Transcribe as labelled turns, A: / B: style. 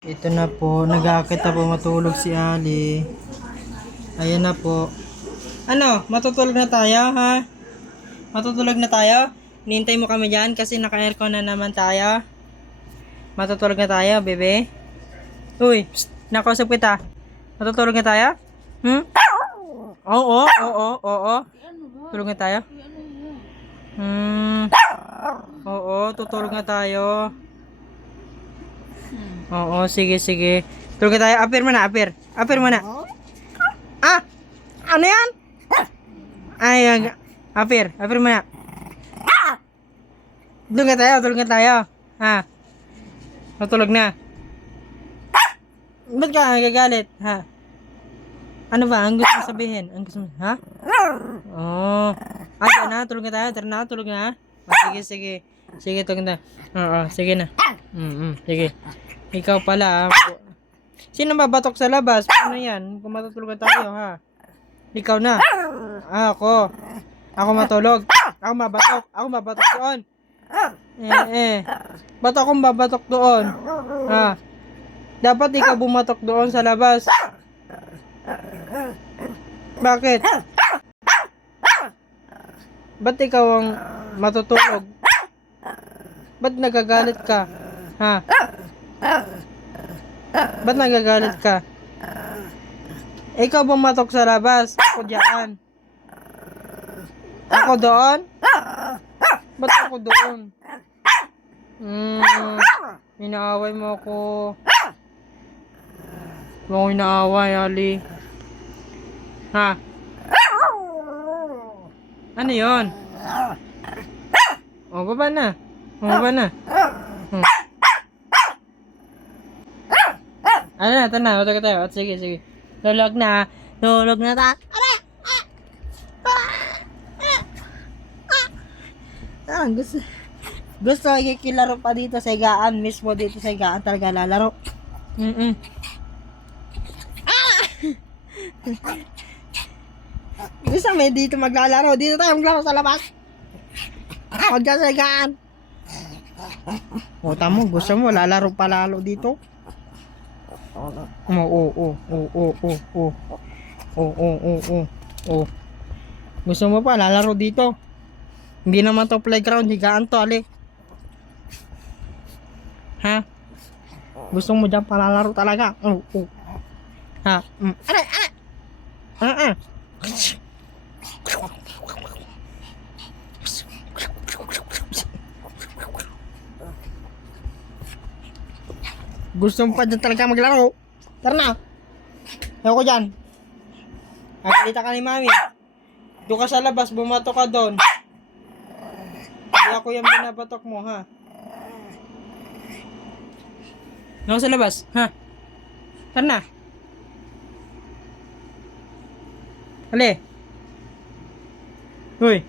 A: Ito na po, nag-aakit na po matulog si Ali. Ayan na po. Ano, matutulog na tayo, ha? Matutulog na tayo? Nintay mo kami dyan kasi naka-aircon na naman tayo. Matutulog na tayo, bebe. Uy, psst, nakausap kita. Matutulog na tayo? Hmm? Oo, oo, oo. Tulog na tayo? Hmm. Oo, tutulog na tayo. Oo, sige, sige. Tulog tayo. Apir mo na, apir. Apir mo na. Ah! Ano yan? Ay, ag- apir. Apir mo na. Tulog tayo, tulog tayo. Ha? Matulog na. Ba't ka nagagalit? Ha? Ano ba? Ang gusto mo sabihin? Ang gusto mo? Ha? Oo. Oh. Tara na. Tulog na tayo. Tara na. Tulog na. Oh, sige, sige. Sige, tulog na. Oo, sige na. Mm, mm, sige. Ikaw pala, ah. Sino babatok sa labas? Paano yan? Kung matutulog tayo, ha? Ikaw na. Ah, ako. Ako matulog. Ako mabatok. Ako mabatok doon. Eh, eh. Ba't akong babatok doon? Ha? Dapat ikaw bumatok doon sa labas. Bakit? Ba't ikaw ang matutulog? Ba't nagagalit ka? Ha? Ba't nagagalit ka? Ikaw bumatok sa labas. Ako diyan. Ako doon? Ba't ako doon? Hmm, inaaway mo ako. Huwag mo inaaway, Ali. Ha? Ano yon? O, baba na. O, baba na. Hmm. Ano na, ito na. Utag tayo. Sige, sige. Lulog na. Lulog na ta. Ah, gusto. Gusto ikikilaro pa dito sa higaan. Mismo dito sa higaan talaga lalaro. Mm-mm. Gusto may dito maglalaro. Dito tayo maglaro sa labas. Huwag dyan sa higaan. O, tamo. Gusto mo, lalaro pa lalo dito. Oo, oo, oo, oo, oo, oo. Oo, oo, oo, oo. Gusto mo pa, lalaro dito. Hindi naman to playground, higaan to, ali. Ha? Gusto mo dyan palalaro talaga? Oo, oo. Ha? Mm. Ano, ano? Ah, ah. Gusto mo pa dyan talaga maglaro? Tara na. Ayoko dyan. Kakalita ka ni mami. Doon ka sa labas, bumato ka doon. Hindi ako yung binabatok mo, ha? Doon sa labas, ha? Tara na. Ali. Uy.